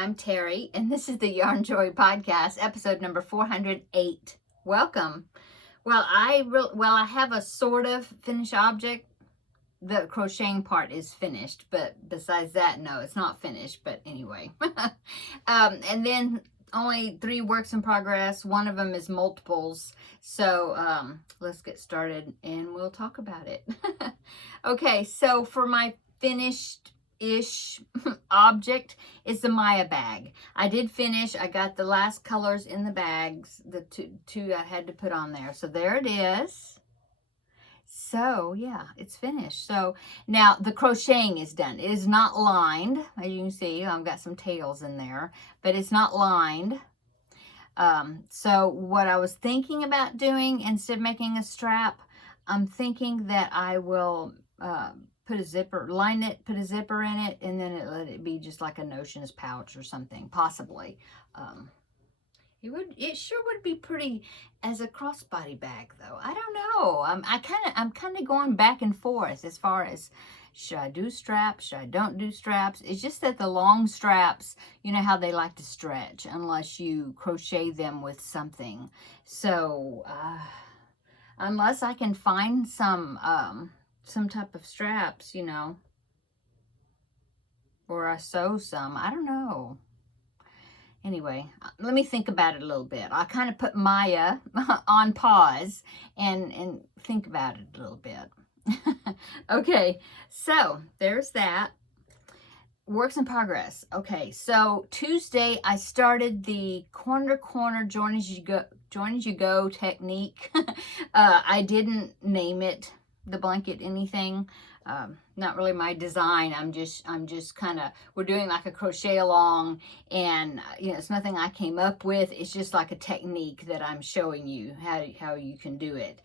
I'm Terry, and this is the Yarn Joy Podcast, episode number 408. Welcome. Well, I have a sort of finished object. The crocheting part is finished, but besides that, no, it's not finished. But anyway, and then only 3 works in progress. One of them is multiples. So let's get started, and we'll talk about it. Okay, so for my finished-ish object is the Maya bag. I did finish. I got the last colors in the bags, the two I had to put on there. So there it is. So yeah, it's finished. So now the crocheting is done. It is not lined. As you can see, I've got some tails in there, but it's not lined. So what I was thinking about doing, instead of making a strap, I'm thinking that I will put a zipper, line it, put a zipper in it, and then let it be just like a notions pouch or something, possibly. It sure would be pretty as a crossbody bag, though. I don't know. I'm kind of going back and forth as far as, should I do straps? Should I don't do straps? It's just that the long straps, you know how they like to stretch unless you crochet them with something. So unless I can find some type of straps, you know, or I sew some, I don't know. Anyway, let me think about it a little bit. I kind of put Maya on pause and think about it a little bit. Okay, so there's that. Works in progress. Okay, so Tuesday I started the corner join as you go technique. I didn't name it, the blanket, anything. Not really my design. I'm just kind of, we're doing like a crochet along, and you know, it's nothing I came up with. It's just like a technique that I'm showing you how you can do it.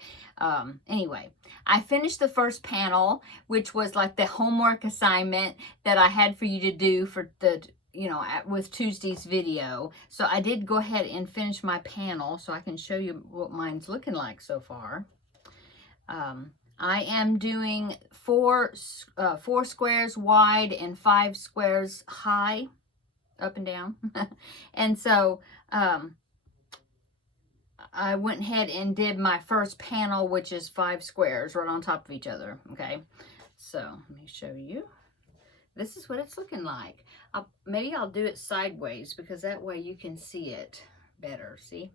Anyway, I finished the first panel, which was like the homework assignment that I had for you to do for the, you know, with Tuesday's video. So I did go ahead and finish my panel so I can show you what mine's looking like so far. I am doing 4 squares wide and 5 squares high, up and down. And so I went ahead and did my first panel, which is 5 squares right on top of each other. Okay, so let me show you. This is what it's looking like. Maybe I'll do it sideways because that way you can see it better. See?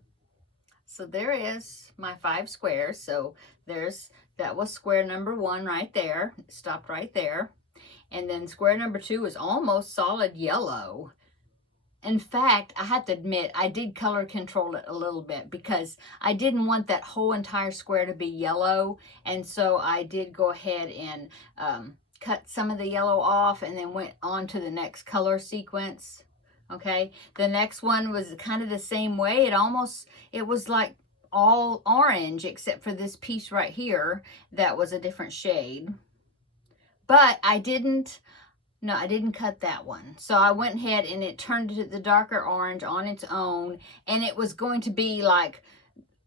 So there is my 5 squares. So that was square number 1 right there. It stopped right there. And then square number 2 is almost solid yellow. In fact, I have to admit, I did color control it a little bit because I didn't want that whole entire square to be yellow. And so I did go ahead and cut some of the yellow off and then went on to the next color sequence. Okay, the next one was kind of the same way. It was like all orange except for this piece right here that was a different shade. But I didn't cut that one. So I went ahead and it turned to the darker orange on its own, and it was going to be like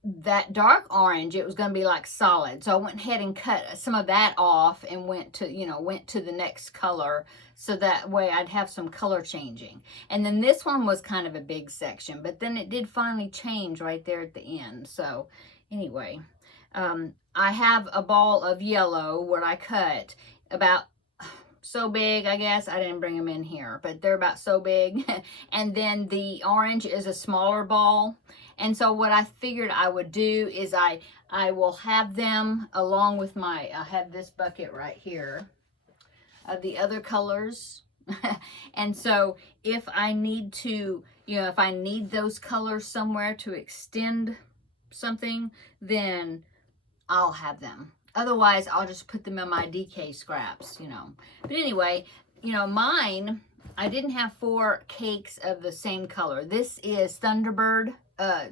that dark orange. It was going to be like solid. So I went ahead and cut some of that off and went to the next color, so that way I'd have some color changing. And then this one was kind of a big section, but then it did finally change right there at the end. So anyway, I have a ball of yellow where I cut about so big, I guess. I didn't bring them in here, but they're about so big. And then the orange is a smaller ball. And so what I figured I would do is I will have them along with I have this bucket right here of the other colors. And so if I need to, if I need those colors somewhere to extend something, then I'll have them. Otherwise, I'll just put them in my DK scraps, But anyway, mine, I didn't have 4 cakes of the same color. This is Thunderbird,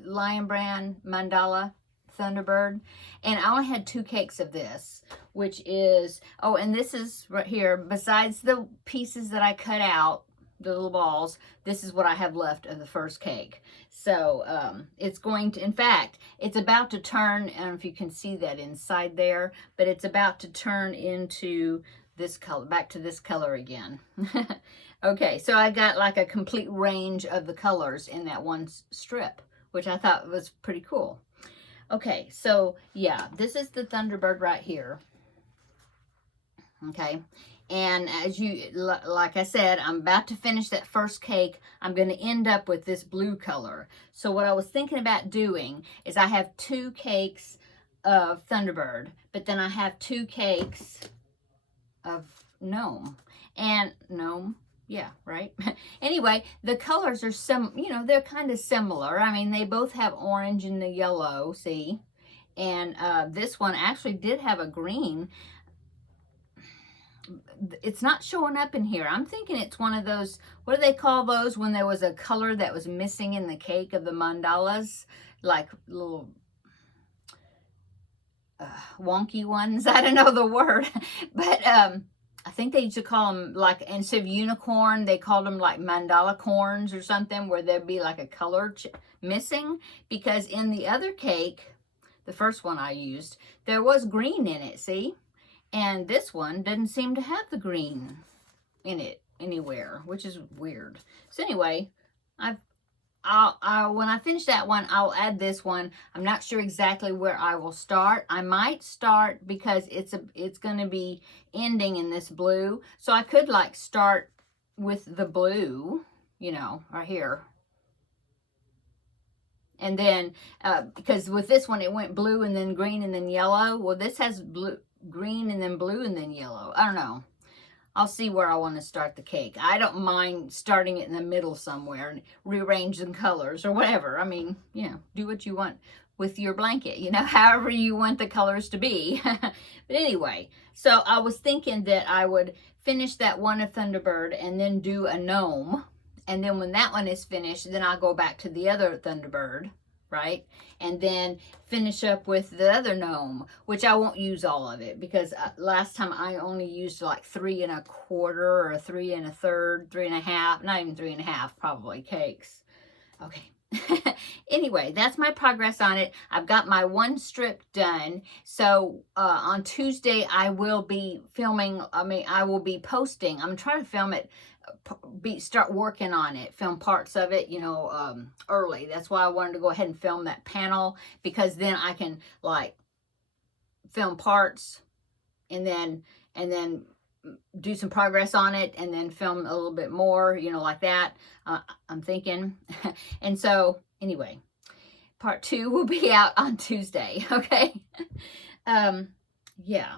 Lion Brand Mandala Thunderbird. And I only had 2 cakes of this, which is, and this is right here. Besides the pieces that I cut out, the little balls, this is what I have left of the first cake. So it's going to, in fact, it's about to turn, I don't know if you can see that inside there, but it's about to turn into this color, back to this color again. Okay, so I got like a complete range of the colors in that one strip, which I thought was pretty cool. Okay, so yeah, this is the Thunderbird right here. Okay, and as you, like I said, I'm about to finish that first cake. I'm going to end up with this blue color. So what I was thinking about doing is I have 2 cakes of Thunderbird, but then I have 2 cakes of gnome. And gnome, yeah, right? Anyway, the colors are they're kind of similar. I mean, they both have orange and the yellow, see? And this one actually did have a green. It's not showing up in here. I'm thinking it's one of those, what do they call those when there was a color that was missing in the cake of the mandalas? Like little wonky ones. I don't know the word. But I think they used to call them, like, instead of unicorn, they called them like mandala corns or something, where there'd be like a color missing. Because in the other cake, the first one I used, there was green in it, see? And this one doesn't seem to have the green in it anywhere, which is weird. So anyway, when I finish that one, I'll add this one. I'm not sure exactly where I will start. I might start, because it's going to be ending in this blue. So I could like start with the blue, you know, right here. And then, because with this one, it went blue and then green and then yellow. Well, this has blue, green and then blue and then yellow. I don't know. I'll see where I want to start the cake. I don't mind starting it in the middle somewhere and rearranging colors or whatever. I mean, you know, do what you want with your blanket, you know, however you want the colors to be. But anyway, so I was thinking that I would finish that one of Thunderbird and then do a gnome. And then when that one is finished, then I'll go back to the other Thunderbird, right? And then finish up with the other gnome, which I won't use all of it, because last time I only used like 3 1/4 or 3 1/3, 3 1/2, not even 3 1/2 probably cakes. Okay. Anyway, that's my progress on it. I've got my one strip done. So on Tuesday, I will be filming. I will be posting. I'm trying to film it, start working on it, film parts of it, you know, early. That's why I wanted to go ahead and film that panel, because then I can like film parts and then do some progress on it, and then film a little bit more, you know, like that. I'm thinking. And so anyway, part 2 will be out on Tuesday. Okay. Yeah.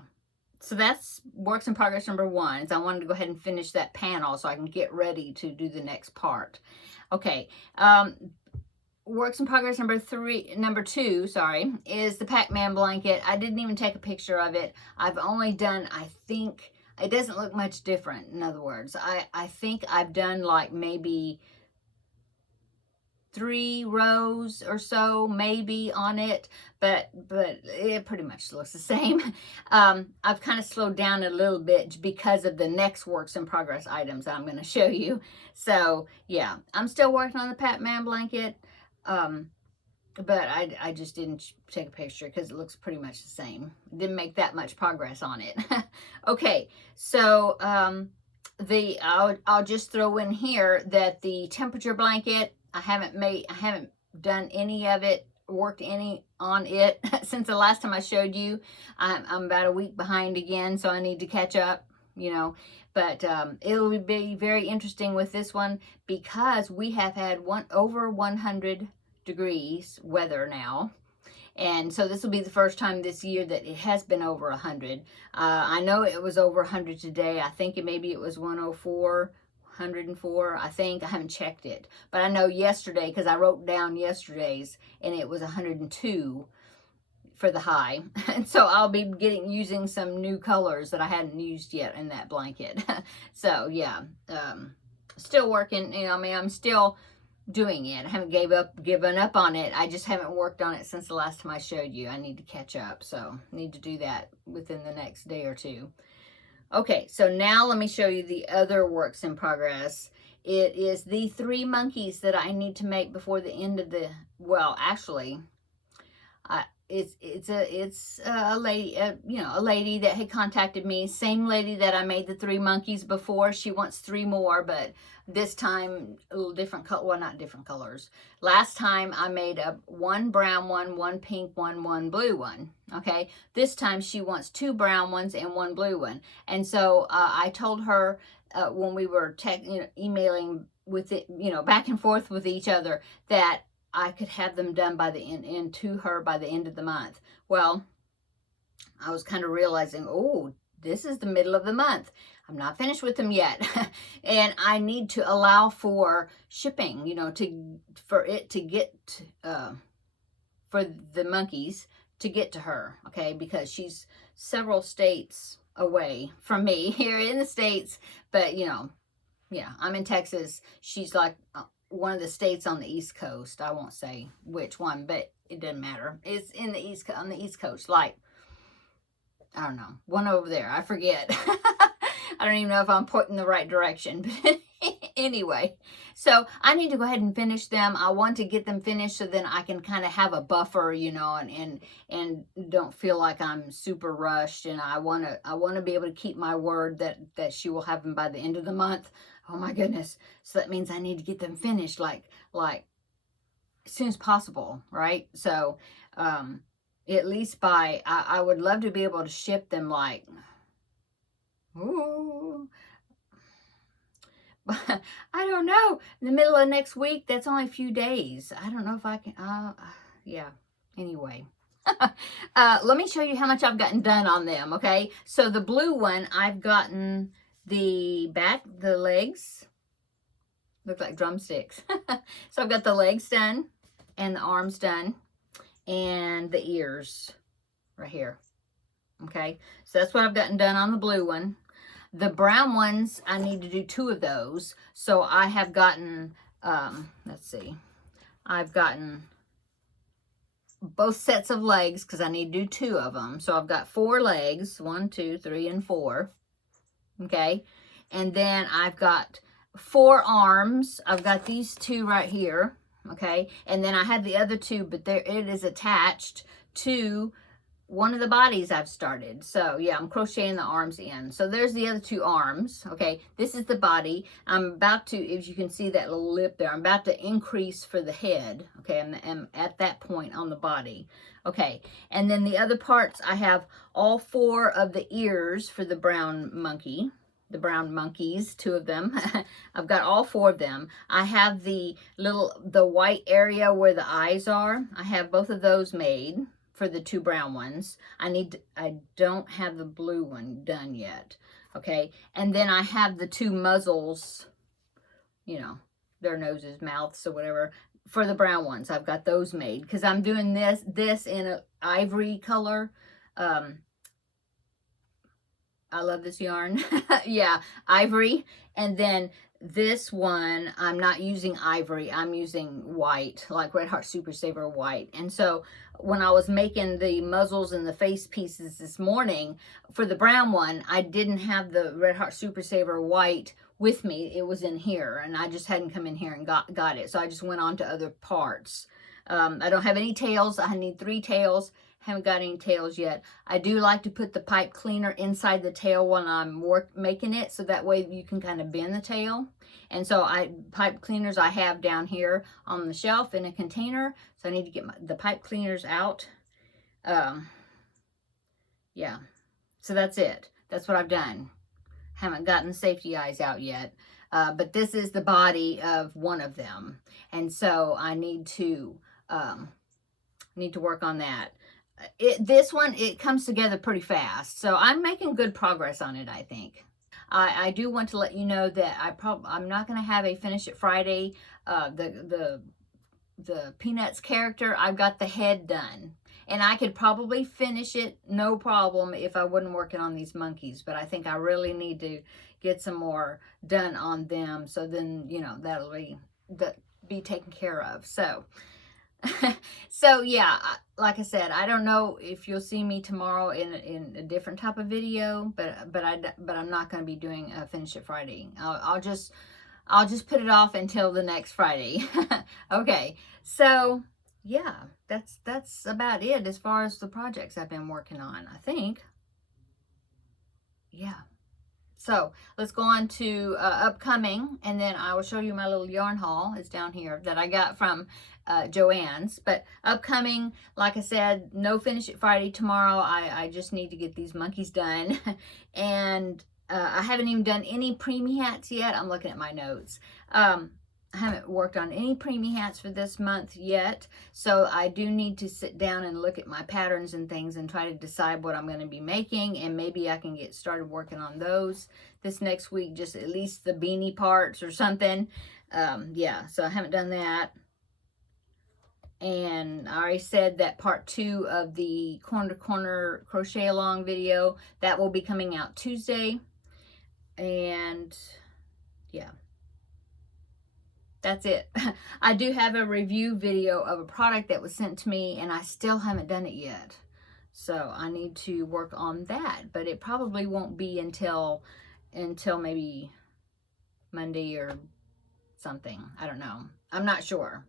So that's works in progress number 1. So I wanted to go ahead and finish that panel so I can get ready to do the next part. Okay. Works in progress number 2, sorry, is the Pac-Man blanket. I didn't even take a picture of it. I've only done, I think, it doesn't look much different. In other words, I think I've done like maybe 3 rows or so maybe on it, but it pretty much looks the same. I've kind of slowed down a little bit because of the next works in progress items I'm going to show you. So yeah, I'm still working on the Pac-Man blanket. But I just didn't take a picture because it looks pretty much the same. Didn't make that much progress on it. Okay, so I'll just throw in here that the temperature blanket, I haven't done any of it, worked any on it since the last time I showed you. I'm about a week behind again, so I need to catch up, you know. But it'll be very interesting with this one, because we have had over 100 degrees weather now. And so this will be the first time this year that it has been over 100. I know it was over 100 today. I think maybe it was 104, 104, I think. I haven't checked it. But I know yesterday, because I wrote down yesterday's, and it was 102 for the high. And so I'll be using some new colors that I hadn't used yet in that blanket. So yeah, still working, you know, I mean, I'm still doing it. I haven't given up on it. I just haven't worked on it since the last time I showed you. I need to catch up, so need to do that within the next day or 2. Okay, so now let me show you the other works in progress. It is the 3 monkeys that I need to make before the end of the, well, actually, it's a lady, you know, a lady that had contacted me, same lady that I made the 3 monkeys before. She wants 3 more, but this time a little different color. Well, not different colors. Last time I made a 1 brown one, 1 pink one, 1 blue one. Okay, this time she wants 2 brown ones and 1 blue one. And so I told her when we were emailing with it, you know, back and forth with each other, that I could have them done by the end to her by the end of the month. Well, I was kind of realizing, oh, this is the middle of the month. I'm not finished with them yet. And I need to allow for shipping, you know, for the monkeys to get to her, okay? Because she's several states away from me here in the States, but you know, yeah, I'm in Texas. She's like one of the states on the East Coast. I won't say which one, but it doesn't matter. It's in the on the East Coast, like, I don't know, one over there. I forget. I don't even know if I'm pointing the right direction, but anyway, so I need to go ahead and finish them. I want to get them finished so then I can kind of have a buffer, you know, and don't feel like I'm super rushed. And I want to be able to keep my word that she will have them by the end of the month. Oh my goodness. So that means I need to get them finished like as soon as possible, right? So at least I would love to be able to ship them like, ooh, I don't know, in the middle of next week. That's only a few days. I don't know if I can, yeah, anyway. Let me show you how much I've gotten done on them, okay? So the blue one, I've gotten the legs, look like drumsticks. So I've got the legs done, and the arms done, and the ears right here, okay? So that's what I've gotten done on the blue one. The brown ones, I need to do 2 of those. So I have gotten, let's see, I've gotten both sets of legs because I need to do 2 of them. So I've got 4 legs, 1, 2, 3, and 4. Okay. And then I've got 4 arms. I've got these 2 right here. Okay. And then I had the other 2, but there it is attached to one of the bodies I've started. So yeah, I'm crocheting the arms in. So there's the other 2 arms. Okay, this is the body. I'm about to, if you can see that little lip there, I'm about to increase for the head. Okay, I'm at that point on the body. Okay, and then the other parts, I have all 4 of the ears for the brown monkey. The brown monkeys, 2 of them. I've got all 4 of them. I have the white area where the eyes are. I have both of those made for the 2 brown ones. I don't have the blue one done yet. Okay. And then I have the 2 muzzles, you know, their noses, mouths, or whatever, for the brown ones. I've got those made because I'm doing this in an ivory color. I love this yarn. Yeah, ivory. And then this one, I'm not using ivory. I'm using white, like Red Heart Super Saver white. And so when I was making the muzzles and the face pieces this morning, for the brown one, I didn't have the Red Heart Super Saver white with me. It was in here, and I just hadn't come in here and got it. So I just went on to other parts. I don't have any tails. I need 3 tails. Haven't got any tails yet. I do like to put the pipe cleaner inside the tail when I'm making it, so that way you can kind of bend the tail. And so pipe cleaners I have down here on the shelf in a container. So I need to get the pipe cleaners out. Yeah. So that's it. That's what I've done. Haven't gotten the safety eyes out yet. But this is the body of one of them. And so I need to work on that. This one, it comes together pretty fast. So I'm making good progress on it, I think. I do want to let you know that I'm not going to have a Finish It Friday. The Peanuts character, I've got the head done. And I could probably finish it, no problem, if I wasn't working on these monkeys. But I think I really need to get some more done on them. So then, you know, that'll be taken care of. So, so yeah, like I said, I don't know if you'll see me tomorrow in a different type of video, but I'm not going to be doing a Finish It Friday. I'll just put it off until the next Friday. Okay, so yeah, that's about it as far as the projects I've been working on, I think. Yeah. So let's go on to upcoming, and then I will show you my little yarn haul. It's down here that I got from Joann's. But upcoming, like I said, no Finish It Friday tomorrow. I just need to get these monkeys done. And I haven't even done any preemie hats yet. I'm looking at my notes. I haven't worked on any preemie hats for this month yet, so I do need to sit down and look at my patterns and things and try to decide what I'm going to be making, and maybe I can get started working on those this next week, just at least the beanie parts or something. Yeah, so I haven't done that. And I already said that part 2 of the corner to corner crochet along video, that will be coming out Tuesday. And yeah, that's it. I do have a review video of a product that was sent to me, and I still haven't done it yet. So I need to work on that, but it probably won't be until maybe Monday or something. I don't know. I'm not sure.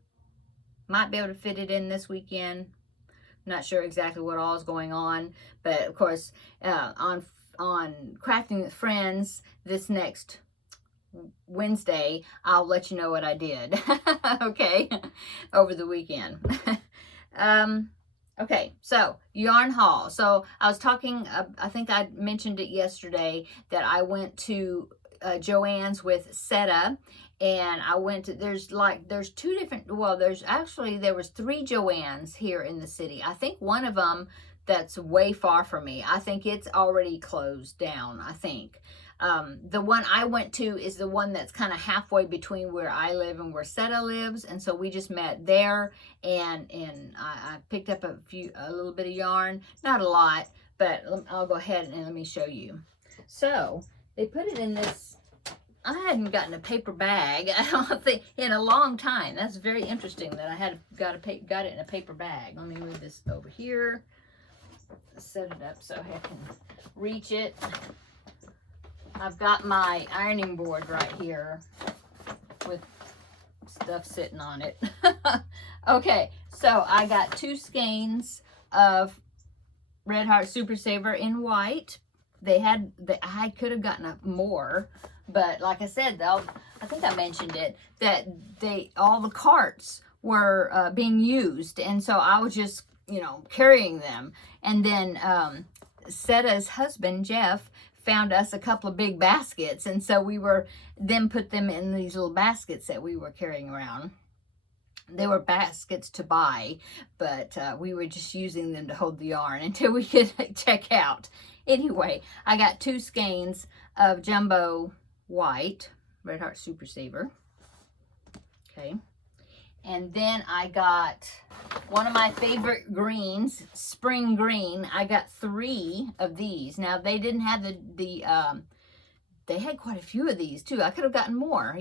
Might be able to fit it in this weekend. I'm not sure exactly what all is going on, but of course, on Crafting with Friends this next Wednesday, I'll let you know what I did. Okay, over the weekend. Okay, so yarn haul. So I was talking, I think I mentioned it yesterday, that I went to Joann's with Seta, and I went to, there's 2 different, well, there was 3 Joann's here in the city. I think one of them that's way far from me, I think it's already closed down, I think. The one I went to is the one that's kind of halfway between where I live and where Seta lives, and so we just met there, and I picked up a little bit of yarn, not a lot, but I'll go ahead and let me show you. So they put it in this. I hadn't gotten a paper bag, I don't think, in a long time. That's very interesting that I got it in a paper bag. Let me move this over here, set it up so I can reach it. I've got my ironing board right here with stuff sitting on it. Okay, so I got 2 skeins of Red Heart Super Saver in white. I could have gotten more, but like I said, though, I think I mentioned it, that all the carts were being used, and so I was just, carrying them. And then Seta's husband, Jeff, found us a couple of big baskets, and so we were then put them in these little baskets that we were carrying around. They were baskets to buy, but we were just using them to hold the yarn until we could check out. Anyway, I got 2 skeins of jumbo white Red Heart Super Saver. Okay, and then I got one of my favorite greens, spring green. I got 3 of these. Now, they didn't have they had quite a few of these too. I could have gotten more,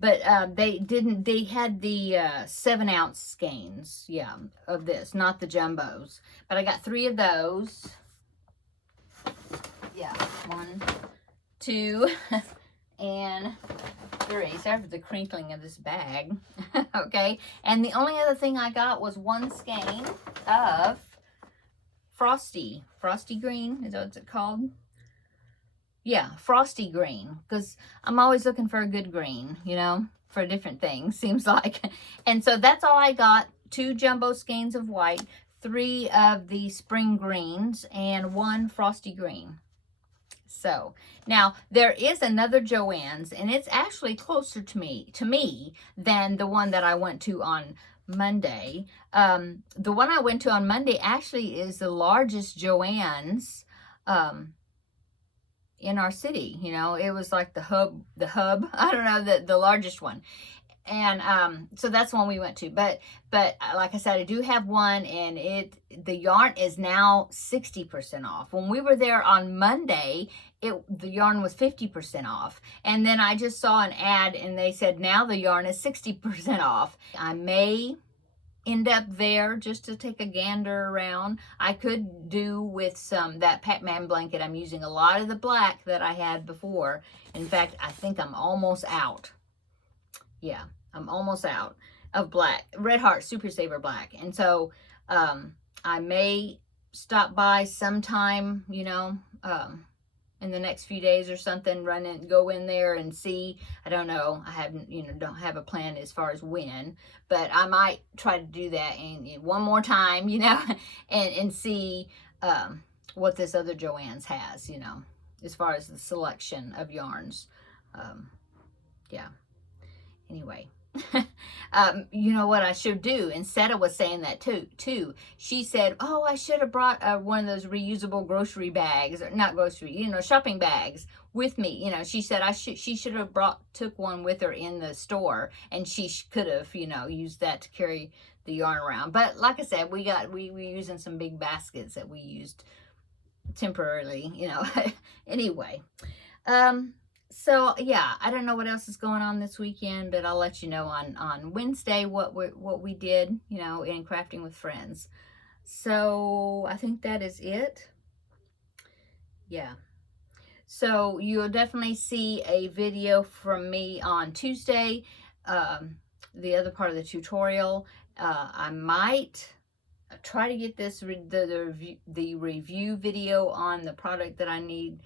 but they didn't. They had the 7-ounce skeins, yeah, of this, not the jumbos. But I got 3 of those. Yeah, 1, 2, and 3. Sorry for the crinkling of this bag. Okay, and the only other thing I got was 1 skein of Frosty Green. Is that what it's called? Yeah, Frosty Green, because I'm always looking for a good green, for different things, seems like. And so that's all I got. 2 jumbo skeins of white, 3 of the spring greens, and 1 Frosty Green. So now there is another Joann's, and it's actually closer to me than the one that I went to on Monday. The one I went to on Monday actually is the largest Joann's in our city. It was like the hub, I don't know, the largest one. And so that's the one we went to. But like I said, I do have one, and the yarn is now 60% off. When we were there on Monday, the yarn was 50% off. And then I just saw an ad, and they said now the yarn is 60% off. I may end up there just to take a gander around. I could do with that Pac-Man blanket. I'm using a lot of the black that I had before. In fact, I think I'm almost out. Yeah, I'm almost out. of black, Red Heart Super Saver Black. And so I may stop by sometime, you know, in the next few days or something, go in there and see. I don't know. I haven't, you know, don't have a plan as far as when, but I might try to do that and one more time, you know, and see what this other Joann's has, you know, as far as the selection of yarns. Yeah. Anyway. You know what I should do? And Seta was saying that too. She said, oh, I should have brought one of those reusable grocery bags, or not grocery, you know, shopping bags with me. You know, she said she should have took one with her in the store, and she could have, you know, used that to carry the yarn around. But like I said, we were using some big baskets that we used temporarily, you know. Anyway, so yeah, I don't know what else is going on this weekend, but I'll let you know on Wednesday what we did, you know, in Crafting with Friends. So I think that is it. Yeah. So you'll definitely see a video from me on Tuesday, the other part of the tutorial. I might try to get the review video on the product that I need.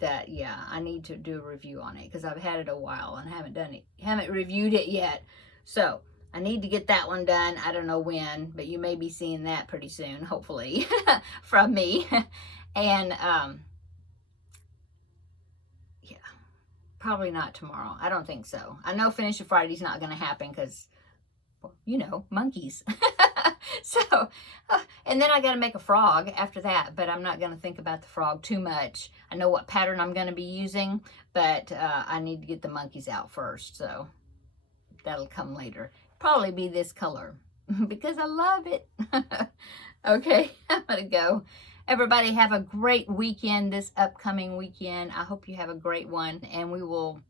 That, yeah, I need to do a review on it because I've had it a while and haven't reviewed it yet. So I need to get that one done. I don't know when, but you may be seeing that pretty soon, hopefully, from me. And yeah, probably not tomorrow. I don't think so. I know Finish It Friday's not going to happen because, well, you know, monkeys. So, and then I got to make a frog after that, but I'm not going to think about the frog too much. I know what pattern I'm going to be using, but I need to get the monkeys out first, so that'll come later. Probably be this color because I love it. Okay, I'm going to go. Everybody have a great weekend this upcoming weekend. I hope you have a great one, and we'll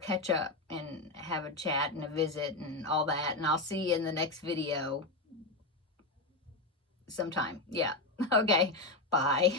catch up and have a chat and a visit and all that, and I'll see you in the next video sometime. Yeah. Okay. Bye.